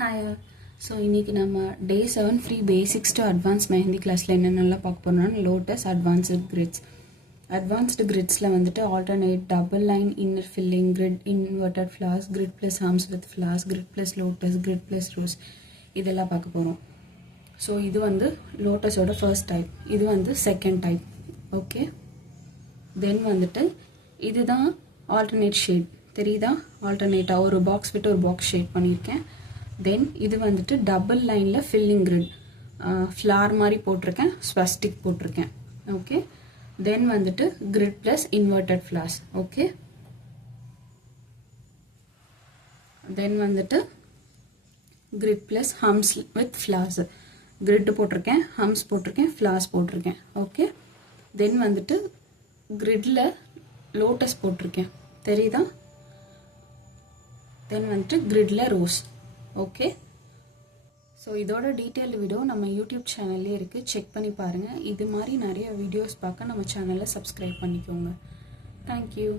Hi. So இன்னைக்கு நம்ம day 7 free basics to advanced mehndi கிளாஸ்ல என்னென்னலாம் பார்க்க போறோம்னா லோட்டஸ் advanced grids. Advanced gridsல வந்துட்டு alternate double line inner filling grid inverted flowers grid plus arms with flowers grid plus lotus grid plus rose இதெல்லாம் பார்க்க போறோம். So இது வந்து லோட்டஸோட first type. இது வந்து second type. Okay. Then வந்துட்டு இதுதான் alternate shade. தெரியுதா? alternate ஒரு box விட்டு ஒரு box shade பண்ணிருக்கேன். Then இது வந்துட்டு double lineல filling grid. flower மாதிரி போட்டிருக்கேன், swastik போட்டிருக்கேன். Okay. Then வந்துட்டு grid plus inverted flowers. Okay. Then வந்துட்டு grid plus humps with flowers. Grid போட்டிருக்கேன், humps போட்டிருக்கேன், flowers போட்டிருக்கேன். Okay. Then வந்துட்டு gridல lotus போட்டிருக்கேன். தெரியுதா? Then வந்துட்டு gridல rose. Okay. So இதோட detailed video நம்ம YouTube channelலே இருக்கு, செக் பண்ணி பாருங்க. இது மாதிரி நிறைய வீடியோஸ் பார்க்க நம்ம சேனலை subscribe பண்ணிக்கோங்க. Thank you.